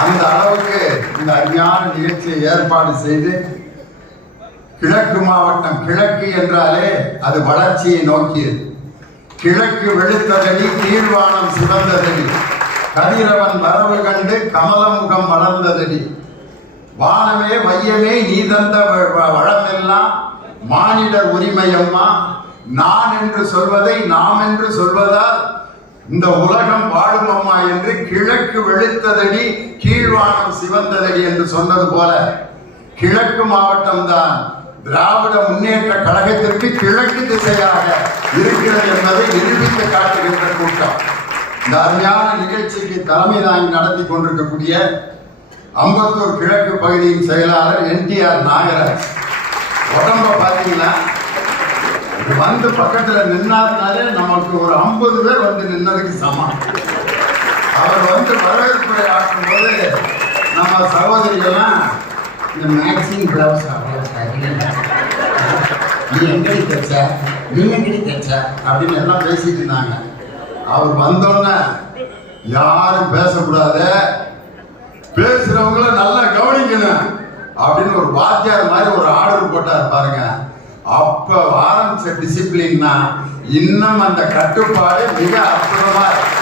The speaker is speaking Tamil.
அந்த அளவுக்கு இந்த அருமையான நிகழ்ச்சியை ஏற்பாடு செய்து கிழக்கு மாவட்டம், கிழக்கு என்றாலே அது வளர்ச்சியை நோக்கியது. கிழக்கு வெளுத்ததடி, கீழ்வானம் சிவந்ததடி, கதிரவன் வரவு கண்டு கமலமுகம் வளர்ந்ததடி, வானமே வையமே நீ தந்த வளமெல்லாம் மானிடர் உரிமையம்மா, நான் என்று சொல்வதை நாம் என்று சொல்வதால் இந்த உலகம் வாழும் அம்மா என்று கிழக்கு வெளுத்ததடி கீழ்வானம் சிவந்ததடி என்று சொன்னது போல கிழக்கு மாவட்டம் தான் திராவிட முன்னேற்ற கழகத்திற்கு கிழக்கு திசையாக இருக்கிறது என்பதை நிரூபித்து காட்டுகின்ற கூட்டம். இந்த அருமையான நிகழ்ச்சிக்கு தலைமை தாங்கி நடத்தி கொண்டிருக்கக்கூடிய அம்பத்தூர் கிழக்கு பகுதியின் செயலாளர் என்டிஆர் நாகராஜ். உடம்ப பார்த்தீங்கன்னா வந்து பக்கத்துல நின்னாருனாலே நமக்கு ஒரு 50 பேர் வந்து நின்னதுக்கு சமம். அவர் வந்து வரவேற்புரை ஆற்றும் போது நம்ம சகோதரிகள்லாம் இந்த மேக்சிங் பிளவுஸ் நீ எங்கடி தைச்ச, நீ எங்கடி தைச்ச அப்படின்னு எல்லாம் பேசிட்டு இருந்தாங்க. அவர் வந்தோன்னே யாரும் பேசக்கூடாது, பேசுறவங்கள நல்லா கவனிக்கணும் அப்படின்னு ஒரு வாத்தியார் மாதிரி ஒரு ஆர்டர் போட்டார் பாருங்க. அப்ப ஆரம்பிச்ச டிசிப்ளின்னா இன்னும் அந்த கட்டுப்பாடு மிக அற்புதமா இருக்கு.